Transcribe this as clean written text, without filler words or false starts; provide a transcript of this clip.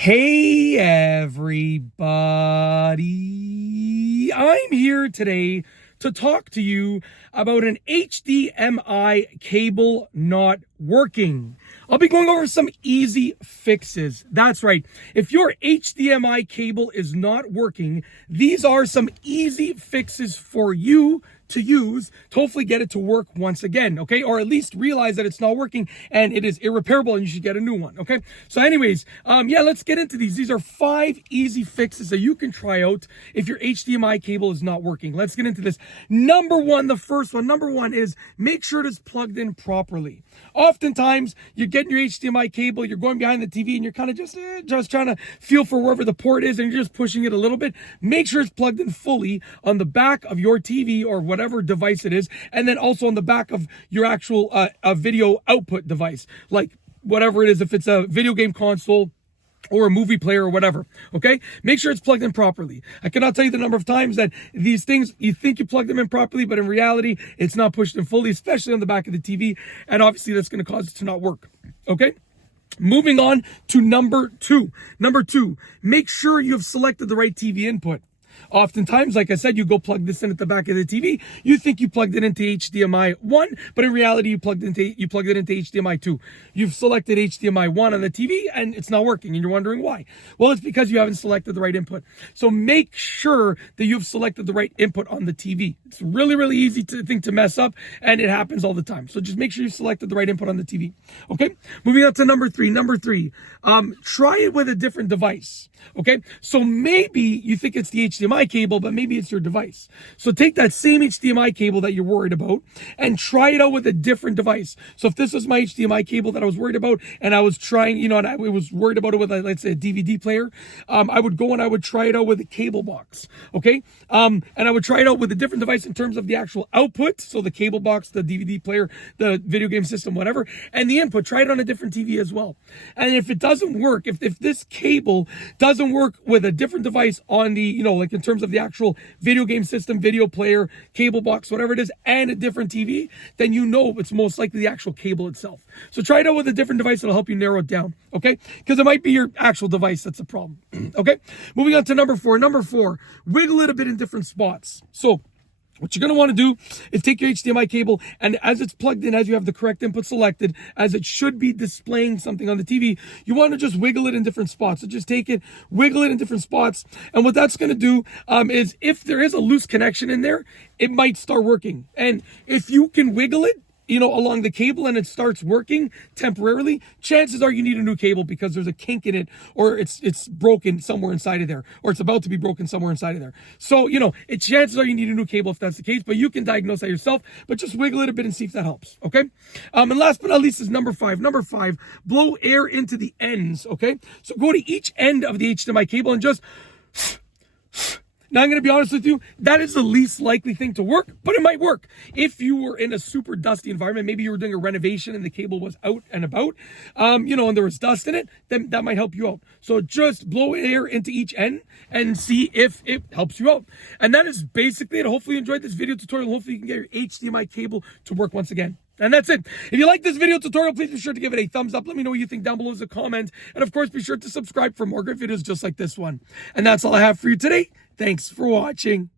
Hey everybody, I'm here today to talk to you about an HDMI cable not working. I'll be going over some easy fixes. That's right. If your HDMI cable is not working, these are some easy fixes for you to use to hopefully get it to work once again, okay? Or at least realize that it's not working and it is irreparable and you should get a new one, okay? So anyways, let's get into these. These are 5 easy fixes that you can try out if your HDMI cable is not working. Let's get into this. Number one is make sure it is plugged in properly. Oftentimes, you're getting your HDMI cable, you're going behind the TV, and you're kind of just trying to feel for wherever the port is, and you're just pushing it a little bit. Make sure it's plugged in fully on the back of your TV or whatever device it is, and then also on the back of your actual video output device, like whatever it is, if it's a video game console or a movie player or whatever, okay? Make sure it's plugged in properly. I cannot tell you the number of times that these things, you think you plugged them in properly, but in reality, it's not pushed in fully, especially on the back of the TV, and obviously that's going to cause it to not work, okay? Moving on to number two. Number 2, make sure you have selected the right TV input. Oftentimes, like I said, you go plug this in at the back of the TV. You think you plugged it into HDMI 1, but in reality, you plugged it into HDMI 2. You've selected HDMI 1 on the TV, and it's not working, and you're wondering why. Well, it's because you haven't selected the right input. So make sure that you've selected the right input on the TV. It's really, really easy to mess up, and it happens all the time. So just make sure you selected the right input on the TV. Okay? Moving on to number 3. Number 3, try it with a different device. Okay? So maybe you think it's the HDMI cable, but maybe it's your device. So take that same HDMI cable that you're worried about and try it out with a different device. So if this was my HDMI cable that I was worried about and I was trying, and I was worried about it with, let's say, a DVD player, I would go and I would try it out with a cable box. Okay? And I would try it out with a different device in terms of the actual output. So the cable box, the DVD player, the video game system, whatever, and the input. Try it on a different TV as well. And if it doesn't work, if this cable doesn't work with a different device on the, like in terms of the actual video game system, video player, cable box, whatever it is, and a different TV, then it's most likely the actual cable itself. So try it out with a different device. That'll help you narrow it down, okay? Because it might be your actual device that's the problem, okay? Moving on to number 4. Number 4, wiggle it a bit in different spots. So what you're going to want to do is take your HDMI cable, and as it's plugged in, as you have the correct input selected, as it should be displaying something on the TV, you want to just wiggle it in different spots. So just take it, wiggle it in different spots, and what that's going to do is if there is a loose connection in there, it might start working. And if you can wiggle it, along the cable and it starts working temporarily, chances are you need a new cable because there's a kink in it, or it's broken somewhere inside of there, or it's about to be broken somewhere inside of there. So, chances are you need a new cable if that's the case, but you can diagnose that yourself, but just wiggle it a bit and see if that helps, okay? And last but not least is number 5. Number 5, blow air into the ends, okay? So go to each end of the HDMI cable and just... Now, I'm going to be honest with you, that is the least likely thing to work, but it might work. If you were in a super dusty environment, maybe you were doing a renovation and the cable was out and about, and there was dust in it, then that might help you out. So just blow air into each end and see if it helps you out. And that is basically it. Hopefully you enjoyed this video tutorial. Hopefully you can get your HDMI cable to work once again. And that's it. If you like this video tutorial, please be sure to give it a thumbs up. Let me know what you think down below as a comment. And of course, be sure to subscribe for more great videos just like this one. And that's all I have for you today. Thanks for watching.